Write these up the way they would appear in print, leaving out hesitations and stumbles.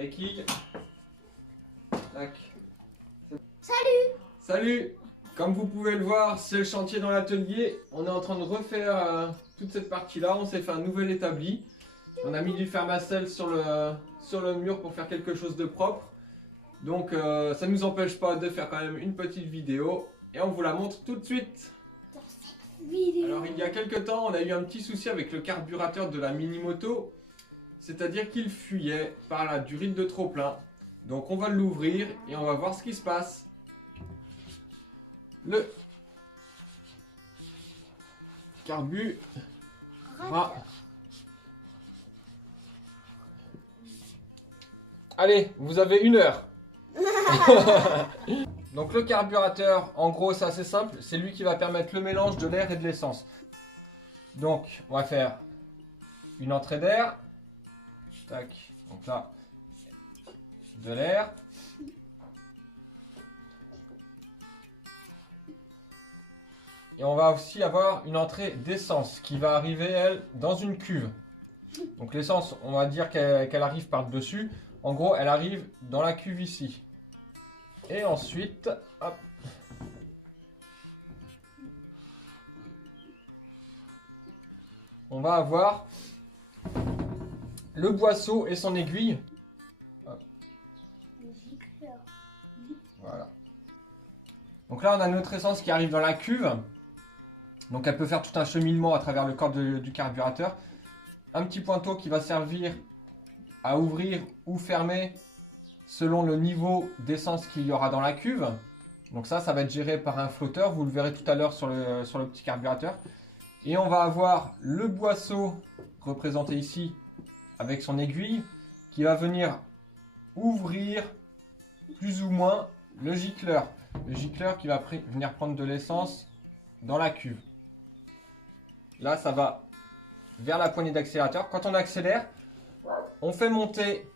les quilles. Tac. Salut! Salut! Comme vous pouvez le voir, c'est le chantier dans l'atelier. On est en train de refaire toute cette partie-là. On s'est fait un nouvel établi. On a mis du fermacell sur le mur pour faire quelque chose de propre. Donc ça ne nous empêche pas de faire quand même une petite vidéo. Et on vous la montre tout de suite. Alors il y a quelques temps, on a eu un petit souci avec le carburateur de la mini-moto. C'est-à-dire qu'il fuyait par là du rythme de trop-plein. Donc on va l'ouvrir et on va voir ce qui se passe. Le carbu. Allez, vous avez 1 heure. Donc le carburateur, en gros c'est assez simple. C'est lui qui va permettre le mélange de l'air et de l'essence. Donc on va faire une entrée d'air. Tac, donc là, de l'air. Et on va aussi avoir une entrée d'essence qui va arriver, elle, dans une cuve. Donc l'essence, on va dire qu'elle arrive par-dessus. En gros, elle arrive dans la cuve ici. Et ensuite, hop. On va avoir le boisseau et son aiguille. Hop. Voilà. Donc là, on a notre essence qui arrive dans la cuve. Donc elle peut faire tout un cheminement à travers le corps du carburateur. Un petit pointeau qui va servir à ouvrir ou fermer selon le niveau d'essence qu'il y aura dans la cuve. Donc ça va être géré par un flotteur. Vous le verrez tout à l'heure sur le petit carburateur. Et on va avoir le boisseau représenté ici avec son aiguille qui va venir ouvrir plus ou moins le gicleur. Le gicleur qui va venir prendre de l'essence dans la cuve. Là, ça va vers la poignée d'accélérateur. Quand on accélère, on fait monter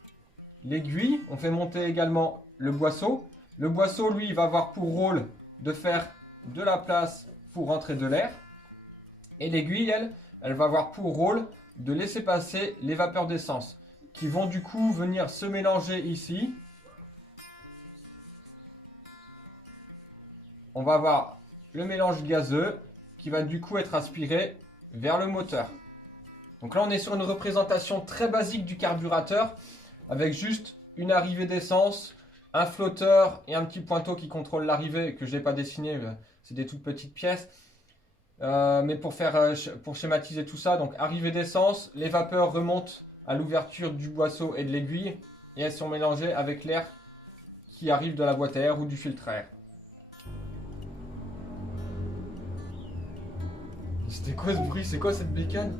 l'aiguille. On fait monter également le boisseau. Le boisseau, lui, il va avoir pour rôle de faire de la place pour rentrer de l'air. Et l'aiguille, elle va avoir pour rôle de laisser passer les vapeurs d'essence qui vont du coup venir se mélanger ici. On va avoir le mélange gazeux qui va du coup être aspiré vers le moteur. Donc là, on est sur une représentation très basique du carburateur avec juste une arrivée d'essence, un flotteur et un petit pointeau qui contrôle l'arrivée que je n'ai pas dessiné, c'est des toutes petites pièces. Mais pour schématiser tout ça, donc arrivée d'essence, les vapeurs remontent à l'ouverture du boisseau et de l'aiguille et elles sont mélangées avec l'air qui arrive de la boîte à air ou du filtre à air. C'était quoi ce bruit? C'est quoi cette bécane?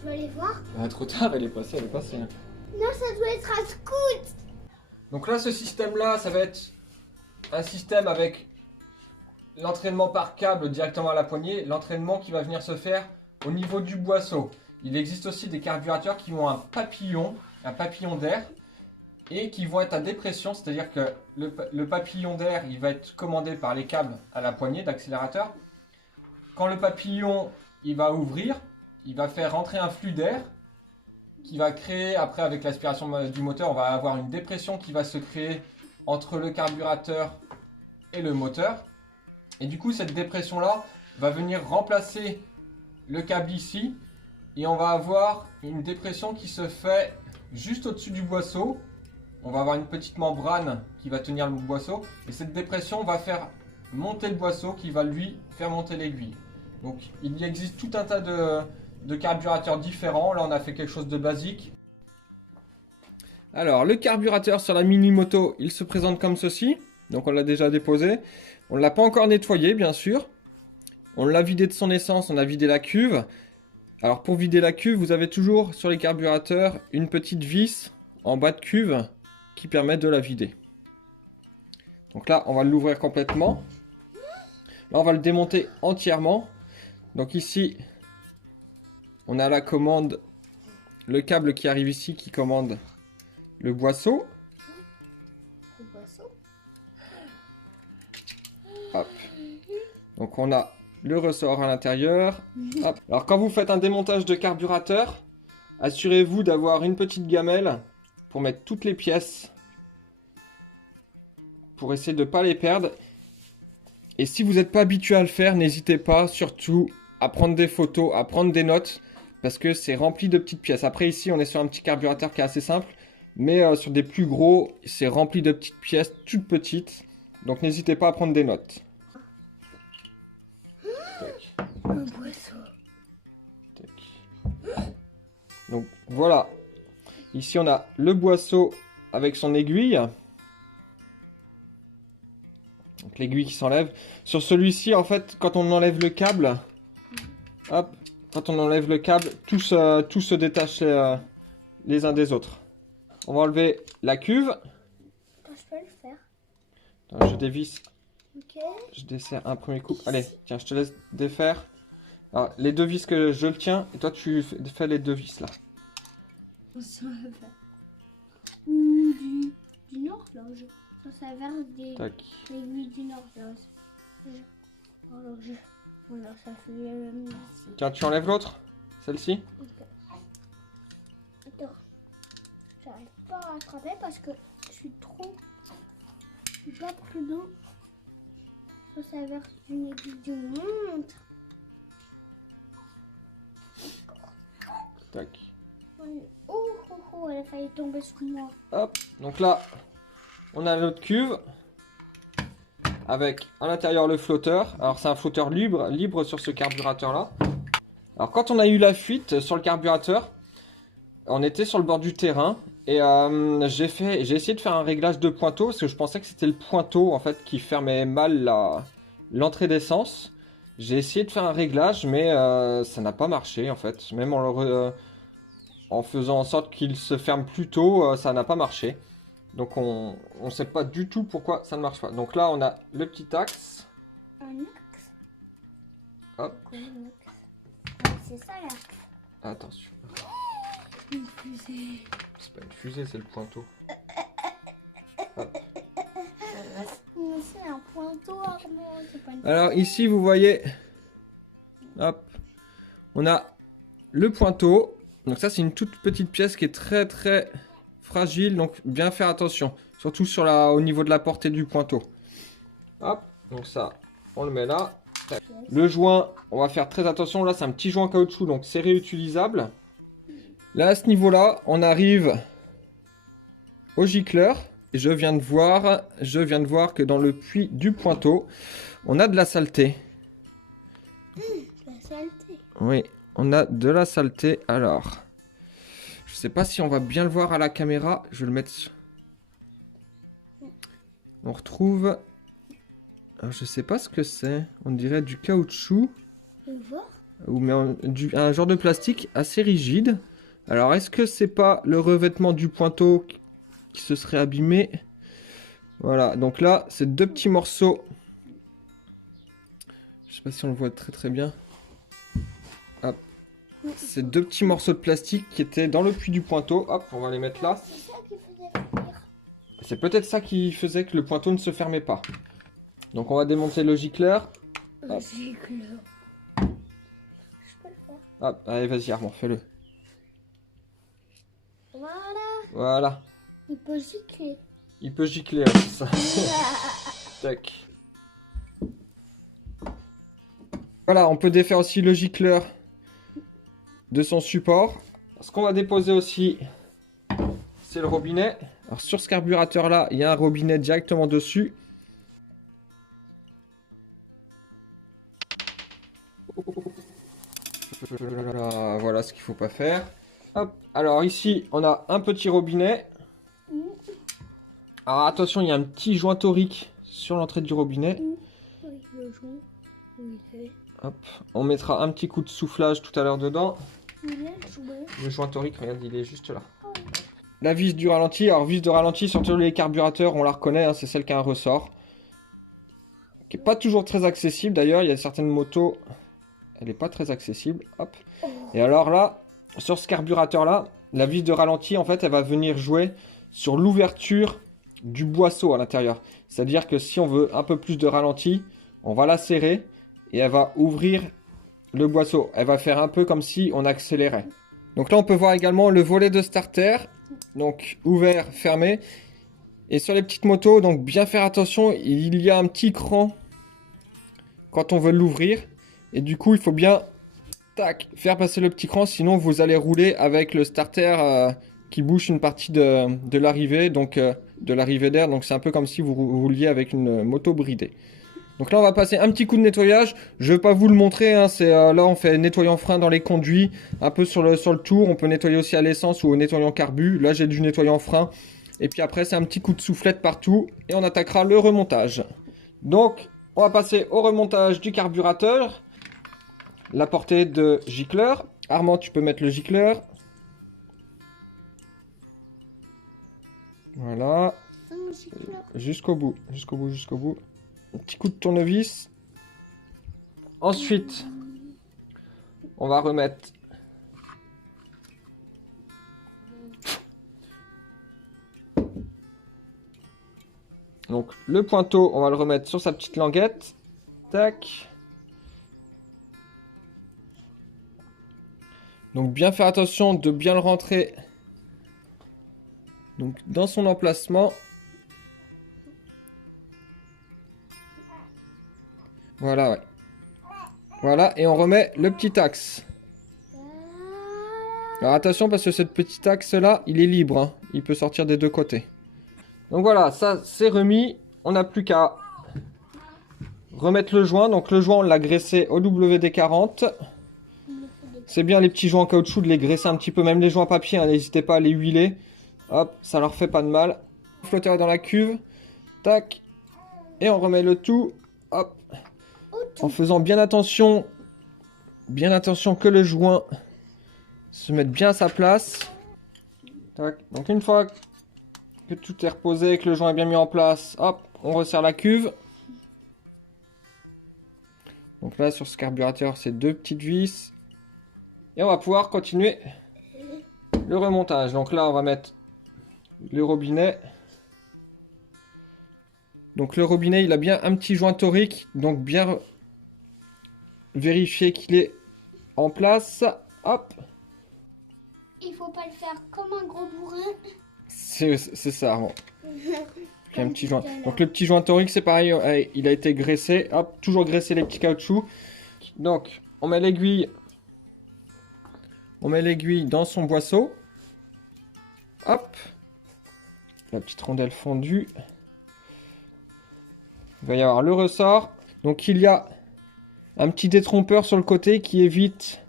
Je vais aller voir. Ah, trop tard, elle est passée. Non, ça doit être un scout. Donc là, ce système-là, ça va être un système avec l'entraînement par câble directement à la poignée, l'entraînement qui va venir se faire au niveau du boisseau. Il existe aussi des carburateurs qui ont un papillon d'air et qui vont être à dépression, c'est-à-dire que le papillon d'air, il va être commandé par les câbles à la poignée d'accélérateur. Quand le papillon, il va ouvrir, il va faire rentrer un flux d'air qui va créer, après avec l'aspiration du moteur, on va avoir une dépression qui va se créer entre le carburateur et le moteur. Et du coup, cette dépression-là va venir remplacer le câble ici. Et on va avoir une dépression qui se fait juste au-dessus du boisseau. On va avoir une petite membrane qui va tenir le boisseau. Et cette dépression va faire monter le boisseau qui va lui faire monter l'aiguille. Donc il existe tout un tas de carburateurs différents. Là, on a fait quelque chose de basique. Alors, le carburateur sur la mini-moto, il se présente comme ceci. Donc on l'a déjà déposé. On ne l'a pas encore nettoyé, bien sûr. On l'a vidé de son essence, on a vidé la cuve. Alors pour vider la cuve, vous avez toujours sur les carburateurs une petite vis en bas de cuve qui permet de la vider. Donc là, on va l'ouvrir complètement. Là, on va le démonter entièrement. Donc ici, on a la commande, le câble qui arrive ici qui commande le boisseau. Le boisseau. Hop. Donc on a le ressort à l'intérieur. Alors quand vous faites un démontage de carburateur, assurez-vous d'avoir une petite gamelle pour mettre toutes les pièces. Pour essayer de ne pas les perdre. Et si vous n'êtes pas habitué à le faire, n'hésitez pas surtout à prendre des photos, à prendre des notes. Parce que c'est rempli de petites pièces. Après ici, on est sur un petit carburateur qui est assez simple. Mais sur des plus gros, c'est rempli de petites pièces toutes petites. Donc n'hésitez pas à prendre des notes. Tac. Un boisseau. Tac. Donc voilà. Ici, on a le boisseau avec son aiguille. Donc l'aiguille qui s'enlève. Sur celui-ci, en fait, quand on enlève le câble, hop, quand on enlève le câble, tout se détache les uns des autres. On va enlever la cuve. Attends, je peux le faire. Attends, je dévisse, Ok. je desserre un premier coup. Allez, tiens, je te laisse défaire. Alors, les deux vis que je le tiens, et toi tu fais les deux vis là. Ou d'une horloge. Ça s'avère des Tac. aiguilles d'une horloge. Alors voilà, ça fait la même ici. Tiens, tu enlèves l'autre, celle-ci. Ok. Attends. J'arrive pas à rattraper parce que je suis pas prudent. Ça s'avère d'une aiguille d'une montre. Tac. Oh, elle a failli tomber sur moi. Hop, donc là, on a notre cuve. Avec à l'intérieur le flotteur. Alors c'est un flotteur libre sur ce carburateur là. Alors quand on a eu la fuite sur le carburateur, on était sur le bord du terrain. Et j'ai essayé de faire un réglage de pointeau. Parce que je pensais que c'était le pointeau en fait qui fermait mal l'entrée d'essence. J'ai essayé de faire un réglage mais ça n'a pas marché en fait. Même en faisant en sorte qu'il se ferme plus tôt, ça n'a pas marché. Donc on ne sait pas du tout pourquoi ça ne marche pas. Donc là on a le petit axe. Un axe. Hop. Quoi, un axe? C'est ça l'axe. Attention. Une fusée. C'est pas une fusée, c'est le pointeau. C'est un pointeau, Arnaud. C'est pas une Alors fusée. ici vous voyez, hop, on a le pointeau. Donc ça c'est une toute petite pièce qui est très très fragile, donc bien faire attention. Surtout au niveau de la portée du pointeau. Hop, donc ça, on le met là. Le joint, on va faire très attention. Là c'est un petit joint caoutchouc, donc c'est réutilisable. Là à ce niveau-là, on arrive au gicleur. Et je viens de voir que dans le puits du pointeau, on a de la saleté. La saleté. Oui, on a de la saleté. Alors, je sais pas si on va bien le voir à la caméra. Je vais le mettre. On retrouve. Alors, je sais pas ce que c'est. On dirait du caoutchouc. Tu veux voir? Ou mais un genre de plastique assez rigide. Alors, est-ce que c'est pas le revêtement du pointeau qui se serait abîmé? Voilà, donc là, c'est deux petits morceaux. Je sais pas si on le voit très très bien. Hop. C'est deux petits morceaux de plastique qui étaient dans le puits du pointeau. Hop, on va les mettre là. C'est ça qui faisait venir. C'est peut-être ça qui faisait que le pointeau ne se fermait pas. Donc on va démonter le gicleur. Un gicleur. Je peux le faire. Hop, allez vas-y Armand, fais-le. Voilà. Voilà. Il peut gicler. Il peut gicler, ouais, c'est ça. Tac. Voilà, on peut défaire aussi le gicleur de son support. Ce qu'on va déposer aussi, c'est le robinet. Alors sur ce carburateur là, il y a un robinet directement dessus. Voilà ce qu'il faut pas faire. Hop. Alors ici, on a un petit robinet. Alors attention, il y a un petit joint torique sur l'entrée du robinet. Oui, le joint. Où il est? Hop. On mettra un petit coup de soufflage tout à l'heure dedans. Où il est, le jouet? Le joint torique, regarde, il est juste là. La vis du ralenti. Alors vis de ralenti, sur tous les carburateurs, on la reconnaît, hein, c'est celle qui a un ressort. Qui n'est pas toujours très accessible d'ailleurs, il y a certaines motos, elle n'est pas très accessible. Hop. Et alors là, sur ce carburateur là, la vis de ralenti, en fait, elle va venir jouer sur l'ouverture du boisseau à l'intérieur. C'est-à-dire que si on veut un peu plus de ralenti, on va la serrer et elle va ouvrir le boisseau. Elle va faire un peu comme si on accélérait. Donc là, on peut voir également le volet de starter. Donc ouvert, fermé. Et sur les petites motos, donc bien faire attention, il y a un petit cran quand on veut l'ouvrir. Et du coup, il faut bien tac, faire passer le petit cran, sinon vous allez rouler avec le starter qui bouche une partie de l'arrivée, donc de l'arrivée d'air. Donc c'est un peu comme si vous rouliez avec une moto bridée. Donc là, on va passer un petit coup de nettoyage. Je ne vais pas vous le montrer, hein, là on fait nettoyant frein dans les conduits, un peu sur le tour. On peut nettoyer aussi à l'essence ou au nettoyant carbu. Là, j'ai du nettoyant frein. Et puis après, c'est un petit coup de soufflette partout et on attaquera le remontage. Donc, on va passer au remontage du carburateur. La portée de gicleur. Armand, tu peux mettre le gicleur. Voilà. Jusqu'au bout, jusqu'au bout, jusqu'au bout. Un petit coup de tournevis. Ensuite, on va remettre donc le pointeau, on va le remettre sur sa petite languette. Tac. Donc bien faire attention de bien le rentrer donc dans son emplacement. Voilà, ouais. Voilà, et on remet le petit axe. Alors attention parce que ce petit axe là, il est libre, hein. Il peut sortir des deux côtés. Donc voilà, ça c'est remis. On n'a plus qu'à remettre le joint. Donc le joint, on l'a graissé au WD-40. C'est bien les petits joints en caoutchouc de les graisser un petit peu. Même les joints papier, hein, n'hésitez pas à les huiler. Hop, ça leur fait pas de mal. Le flotteur est dans la cuve. Tac. Et on remet le tout. Hop. En faisant bien attention que le joint se mette bien à sa place. Tac. Donc une fois que tout est reposé, que le joint est bien mis en place, hop, on resserre la cuve. Donc là sur ce carburateur, c'est deux petites vis. Et on va pouvoir continuer le remontage. Donc là, on va mettre le robinet. Donc le robinet, il a bien un petit joint torique. Donc bien vérifier qu'il est en place. Hop. Il faut pas le faire comme un gros bourrin. C'est ça. Bon. Il y a un petit joint. Donc le petit joint torique, c'est pareil. Il a été graissé. Hop, toujours graisser les petits caoutchoucs. Donc on met l'aiguille. On met l'aiguille dans son boisseau. Hop. La petite rondelle fondue. Il va y avoir le ressort. Donc il y a un petit détrompeur sur le côté qui évite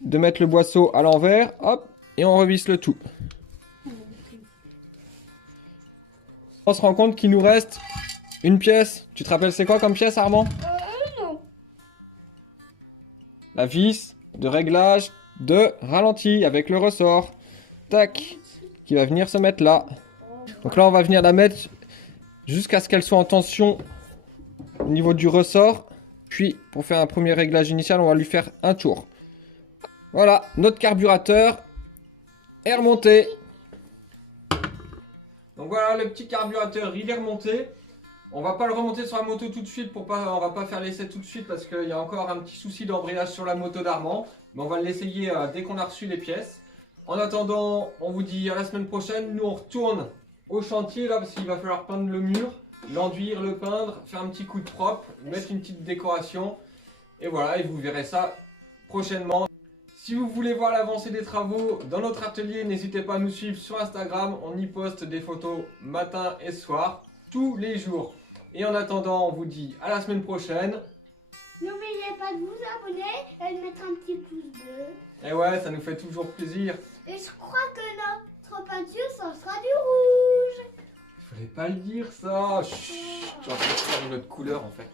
de mettre le boisseau à l'envers. Hop. Et on revisse le tout. On se rend compte qu'il nous reste une pièce. Tu te rappelles c'est quoi comme pièce, Armand? Non. La vis de réglage de ralenti avec le ressort. Tac. Qui va venir se mettre là. Donc là, on va venir la mettre jusqu'à ce qu'elle soit en tension au niveau du ressort. Puis, pour faire un premier réglage initial, on va lui faire un tour. Voilà, notre carburateur est remonté. Donc voilà, le petit carburateur, il est remonté. On va pas le remonter sur la moto tout de suite, on va pas faire l'essai tout de suite parce qu'il y a encore un petit souci d'embrayage sur la moto d'Armand. Mais on va l'essayer dès qu'on a reçu les pièces. En attendant, on vous dit à la semaine prochaine. Nous on retourne au chantier là parce qu'il va falloir peindre le mur, l'enduire, le peindre, faire un petit coup de propre, mettre une petite décoration. Et voilà, et vous verrez ça prochainement. Si vous voulez voir l'avancée des travaux dans notre atelier, n'hésitez pas à nous suivre sur Instagram. On y poste des photos matin et soir, tous les jours. Et en attendant, on vous dit à la semaine prochaine. N'oubliez pas de vous abonner et de mettre un petit pouce bleu. Et ouais, ça nous fait toujours plaisir. Et je crois que notre peinture, ça sera du rouge. Il fallait pas le dire ça. Chut, tu vas faire une autre couleur en fait.